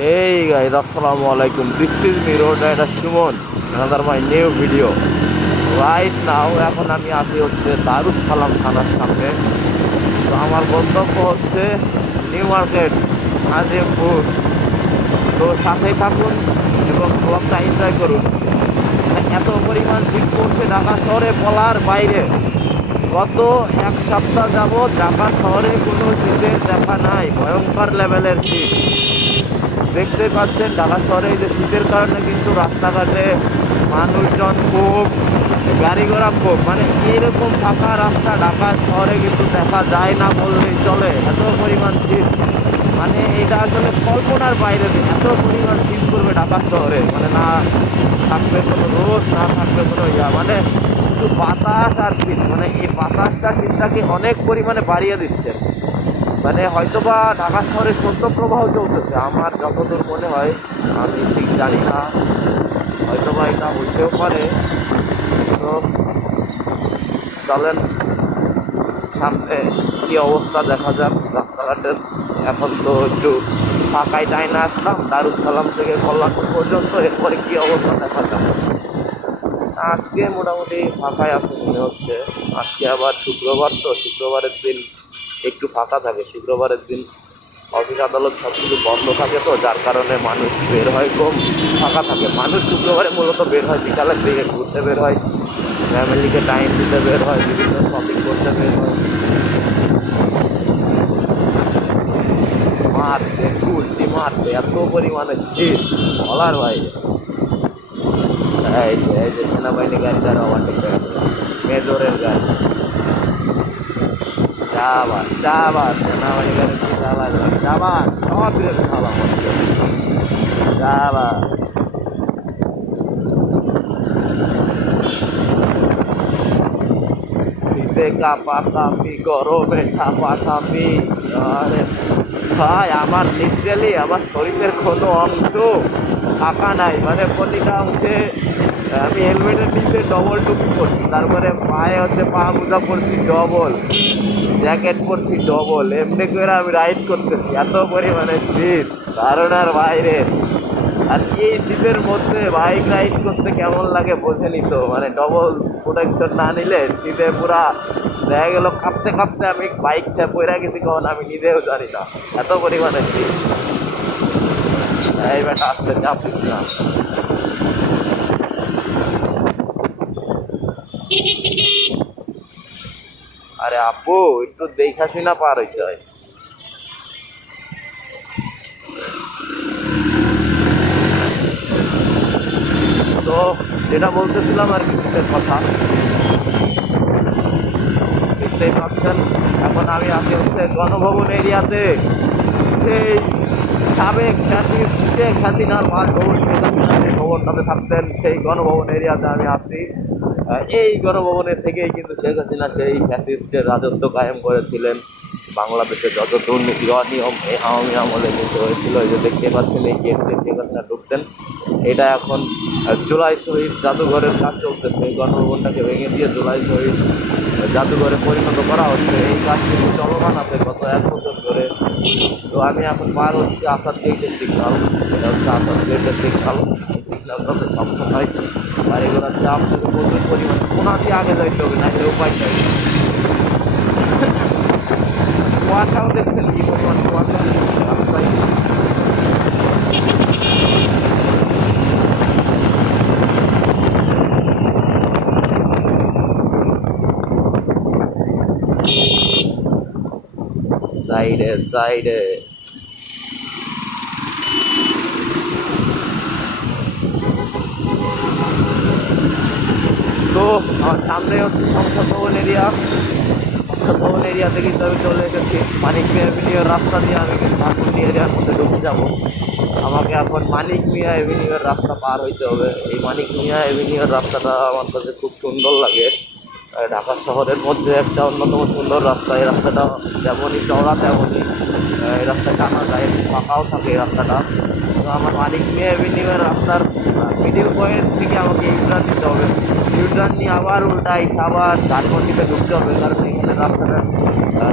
Hey guys, assalamu alaikum. This is me, Road Rider Shimon. Another my new video. Right now, এখন আমি আছি হচ্ছে দারুস সালাম থানার সামনে। তো আমার গন্তব্য হচ্ছে নিউ মার্কেট আজিমপুর। তো সাথেই থাকুন এবং ব্লগটা এনজয় করুন। মানে এত পরিমাণ শীত পড়ছে ঢাকা শহরে বলার বাইরে। গত এক সপ্তাহ যাবৎ ঢাকা শহরে কোনো শীতের দেখা নাই, ভয়ঙ্কর লেভেলের শীত। দেখতে পাচ্ছেন ঢাকা শহরে যে শীতের কারণে কিন্তু রাস্তাঘাটে মানুষজন খুব, গাড়ি ঘোড়া খুব, মানে এইরকম ফাঁকা রাস্তা ঢাকা শহরে কিন্তু দেখা যায় না বললেই চলে। এত পরিমাণ শীত, মানে এটা আসলে কল্পনার বাইরে। এত পরিমাণ শীত করবে ঢাকা শহরে, মানে না থাকবে কোনো রোদ, না থাকবে কোনো মানে শুধু বাতাস আর শীত। মানে এই বাতাসটা শীতটাকে অনেক পরিমাণে বাড়িয়ে দিচ্ছে। মানে হয়তোবা ঢাকা শহরে শৈত্যপ্রবাহ চলতেছে আমার যতদূর মনে হয়, আমি ঠিক জানি না, হয়তোবা এটা হইতেও পারে। তো চলেন সামনে কী অবস্থা দেখা যাক রাস্তাঘাটের। এখন তো একটু ফাঁকায় টাইনা আসলাম দারুস সালাম থেকে কল্যাণপুর পর্যন্ত, এরপরে কী অবস্থা দেখা যাক। আজকে মোটামুটি ফাঁকায় আছে মনে হচ্ছে। আজকে আবার শুক্রবার, তো শুক্রবারের দিন একটু ফাঁকা থাকে। শুক্রবারের দিন অফিস আদালত সব কিছু বন্ধ থাকে, তো যার কারণে মানুষ বের হয় কম, ফাঁকা থাকে। মানুষ শুক্রবারে মূলত বের হয় বিকালের দিকে, ঘুরতে বের হয়, ফ্যামিলিকে টাইম দিতে বের হয়, বিভিন্ন শপিং করতে বের হয়। মারছে কুর্তি মারছে, এত পরিমাণে শীত বলার বাইরে। এই যে সেনাবাহিনী গাড়িটার ওভারটেক করে দিলাম, মেজরের গাড়ি। যাবার যাবার সেনাবাহিনী গাড়ি যাবার যাবার সব বিরোধী ভালো হচ্ছে যাবার। শীতে কাপা কাপি, গরমে চাপা কাপি। আরে ভাই, আমার লিটারালি আমার শরীরের কোনো অংশ ফাঁকা নাই। মানে প্রতিটা অংশে আমি হেলমেটের নিচে ডবল টুপি পরছি, তারপরে পায়ে হচ্ছে পা মোজা পরছি ডবল, জ্যাকেট পরছি ডবল, এমনি করে আমি রাইড করতেছি। এত পরিমাণে শীত ধারণার বাইরে। আর এই শীতের মধ্যে বাইক রাইড করতে কেমন লাগে বোঝেনি তো। মানে ডবল প্রোটেকশন না নিলে শীতে পুরা দেখা গেল কাঁপতে কাঁপতে আমি বাইকটা পইরা গেছি কখন আমি নিজেও জানি না, এত পরিমাণে শীত। এই বেটা আসতে চাপিস না। আরে আপু, একটু দেখা শুনা পার হইতে হয়। তো যেটা বলতেছিলাম আর কি, শীতের কথা দেখতেই পাচ্ছেন। এখন আমি আছি হচ্ছে গণভবন এরিয়াতে। সেই সাবেক শেখ হাসিনার বাসভবন, শেখ হাসিনা যে ভবনটাতে থাকতেন সেই গণভবন এরিয়াতে আমি আছি। এই গণভবনের থেকেই কিন্তু শেখ হাসিনা সেই ফ্যাসিস্টের রাজত্ব কায়েম করেছিলেন। বাংলাদেশে যত দুর্নীতি অনিয়ম এই আওয়ামী আমলে কিন্তু হয়েছিল। এই যে দেখতে পাচ্ছেন এই গেট দিয়ে শেখ হাসিনা ঢুকতেন। এটা এখন জুলাই শহীদ জাদুঘরের কাজ চলতেছে। এই গণভবনটাকে ভেঙে দিয়ে জুলাই শহীদ জাদুঘরে পরিণত করা হচ্ছে। এই কাজ কিন্তু চলমান আছে গত 1 বছর ধরে। তো আমি এখন পার হচ্ছি আসাদ গেটের সিগনাল। এটা হচ্ছে আসাদ গেটের সিগনাল। এই সিগনালটাতে সবসময় গাড়ি ঘোড়ার চাপ থেকে প্রচুর পরিমাণে কোনা দিয়ে আগে যাইতে হবে, না হলে উপায় নেই। কুয়াশাও দেখছেন কি পরিমাণ কুয়াশা রাস্তায়। সাইডে সাইডে তো আমার সামনে হচ্ছে সংসদ ভবন এরিয়া। সংসদ ভবন এরিয়াতে কিন্তু আমি চলে এসেছি মানিক মিয়া এভিনিউর রাস্তা দিয়ে। আমি কিন্তু ধানমন্ডি এরিয়ার মধ্যে ঢুকে যাবো। আমাকে এখন মানিক মিয়া এভিনিউর রাস্তা পার হইতে হবে। এই মানিক মিয়া এভিনিউর রাস্তাটা আমার কাছে খুব সুন্দর লাগে। ঢাকা শহরের মধ্যে একটা অন্যতম সুন্দর রাস্তা। এই রাস্তাটা যেমনই চওড়া তেমনই এই রাস্তা টানা যায়, ফাঁকাও থাকে এই রাস্তাটা। তো আমার মানিক মিয়া এভিনিউয়ের রাস্তার মিডিল পয়েন্ট থেকে আমাকে ইউটার্ন নিতে হবে। ইউটার্ন নিয়ে আবার উল্টাই আবার ধানমন্ডিতে ঢুকতে হবে, কারণ এখানে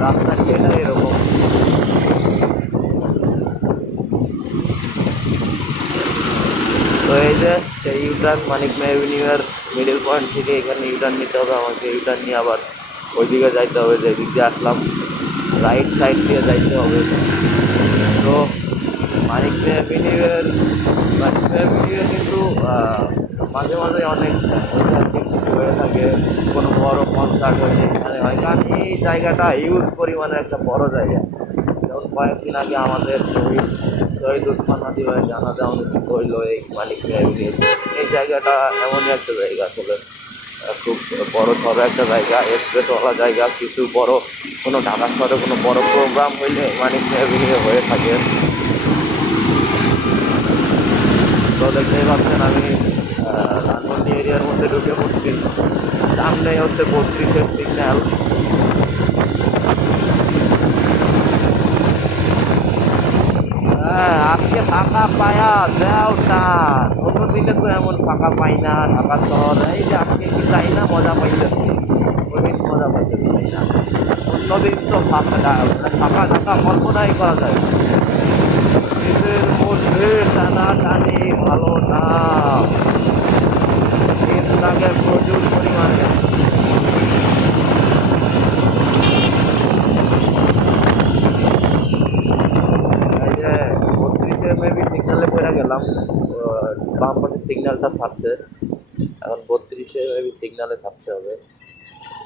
রাস্তার সেটা এরকম। তো এই যে সেই ইউটার্ন মানিক মেভিনিউয়ের মিডল পয়েন্ট থেকে এখানে ইউটার্ন নিতে হবে আমাকে। ইউটার্ন নিয়ে আবার ওইদিকে যাইতে হবে, যে দিক দিয়ে আসলাম রাইট সাইড দিয়ে যাইতে হবে। তো মানিক মেভিনিউয়ের কিন্তু মাঝে মাঝে অনেক কিছু হয়ে থাকে, কোনো বড় কনসার্ট হয়ে এখানে হয়, কারণ এই জায়গাটা হিউজ পরিমাণের একটা বড় জায়গা। যেমন কয়েকদিন আগে আমাদের শহীদ উসমান হাদি ভাই জানাজা অনুষ্ঠিত হইল এই মানিক মেভিনিউ। এই জায়গাটা এমনই একটা জায়গা, আসলে খুব বড় সড়ো একটা জায়গা, এক্সপ্রেসওয়ালা জায়গা। কিছু বড় কোনো ঢাকা শহরে কোনো বড় প্রোগ্রাম হইলে মানিক মেভিনিউ হয়ে থাকে। তো দেখতেই পাচ্ছেন আমি ধানমন্ডি এরিয়ার মধ্যে ঢুকে পড়ছি। সামনে হচ্ছে 32-এর সিগন্যাল। হ্যাঁ, আজকে ফাঁকা পায়া দেও টান, অন্য দিনে তো এমন ফাঁকা পাই না ঢাকা শহর। এই যে আজকে কি চাই না মজা পাইতেছি, ওইদিন মজা পাইতেছি তাই না। অন্যদিন তো ফাঁকা ফাঁকা ঢাকা কল্পনাই করা যায় না। নিজের মধ্যে টানাটানি ভালো না, শীত লাগে প্রচুর পরিমাণে। এই যে 32-এ মেবি সিগন্যালে পড়ে গেলাম, বাম পাশে সিগন্যালটা থাকছে, এখন 32-এ মেবি সিগন্যালে থাকতে হবে।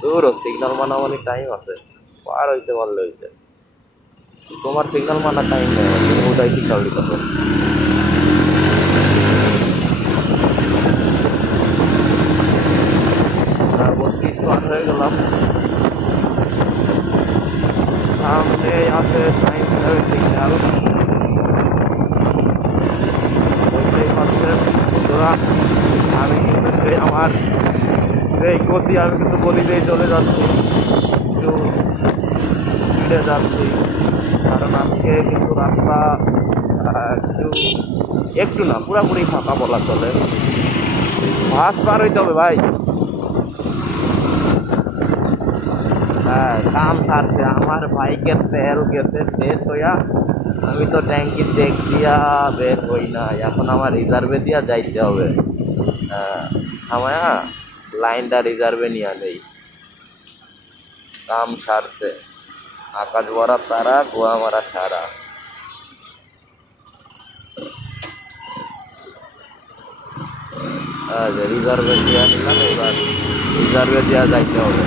দূর সিগন্যাল মানা অনেক টাইম আছে, পার হইতে পারলে হইতে। তোমার সিগন্যাল মানা টাইম নেই, তুমি ওটাই কি চালু করো। 32 পার হয়ে গেলাম। সামনে আছে সায়েন্স ল্যাবের সিগন্যাল, দেখতেই পাচ্ছেন বন্ধুরা। আমি কিন্তু আমার এই গতি, আমি কিন্তু গতিতেই চলে যাচ্ছি, একটু স্পিডে যাচ্ছি, কারণ আজকে কিন্তু রাস্তা একটু একটু না পুরাপুরি ফাঁকা বলা চলে। বাস পার হইতে হবে ভাই। হ্যাঁ, কাম সারছে, আমার বাইকের তেল গেছে শেষ হইয়া, আমি তো ট্যাঙ্কি চেক দিয়া বের হই না, এখন আমার রিজার্ভে দিয়া যাইতে হবে। আমার লাইনটা রিজার্ভে নিয়ে নেই। কাম সারছে, আকাশ ভরা তারা, গোয়া মারা সারা। রিজার্ভে দিয়া নিলাম, এবার রিজার্ভে দিয়া যাইতে হবে।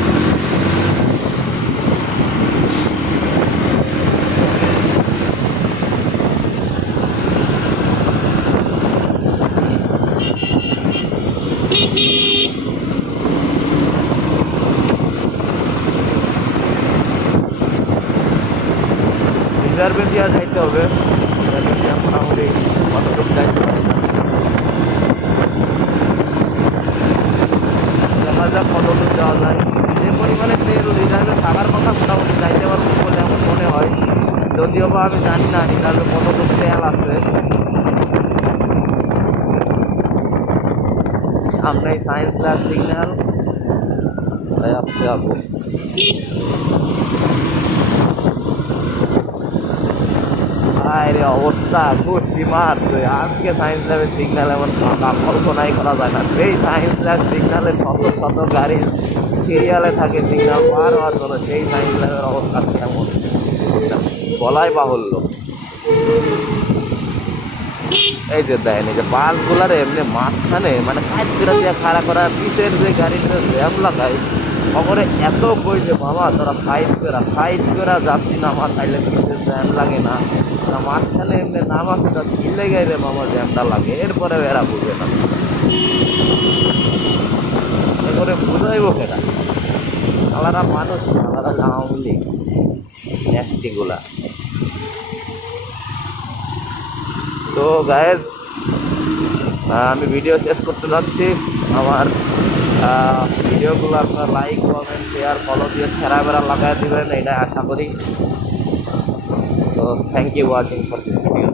রিজার্ভে দিয়া যাইতে হবে, মোটামুটি কতটুকু যাইতে পারি না, দেখা যাক কতটুকু যাওয়া যায়। যে পরিমাণে তেল রিজার্ভে থাকার কথা, মোটামুটি যাইতে পারবো বলে আমার মনে হয়, যদিও বা আমি জানি না রিজার্ভে কতটুকু তেল আছে। সামনে সায়েন্স ল্যাব সিগন্যাল, আসতে যাবো। আরে অবস্থা কুস্তি মারছে আজকে সায়েন্স ল্যাবের সিগন্যাল, এমন ফাঁকা কল্পনাই করা যায় না। সেই সায়েন্স ল্যাব সিগন্যালে শত শত গাড়ি সিরিয়ালে থাকে সিগন্যাল পার হওয়ার জন্য, সেই সায়েন্স ল্যাবের অবস্থা কেমন বলাই বাহুল্য। এই যে দেন, এই যে বাসগুলার এমনি মাঝখানে মানে কাজগুলা দিয়ে খাড়া করা, পিছের যে গাড়িটা জ্যাম লাগায় খবরে এত কই যে মামা তোরা সাইড করা যাচ্ছি না, আমার তাইলে পিছের জ্যাম লাগে না, মাঝখানে এমনি নাম আছে তা ঝিলে গাইলে মামা জ্যামটা লাগে, এরপরে এরা বুঝে না, এরপরে বুঝাইব কেনা। আলাদা মানুষ, আলাদা আওয়ামী লীগ এসটিগুলা। তো গায়ের আমি ভিডিও শেষ করতে যাচ্ছি। আমার ভিডিওগুলো আপনার লাইক কমেন্ট শেয়ার ফলো দিয়ে ছেঁড়া বেড়া লাগাই দেবেন, এটা আশা করি। তো thank you watching for this video.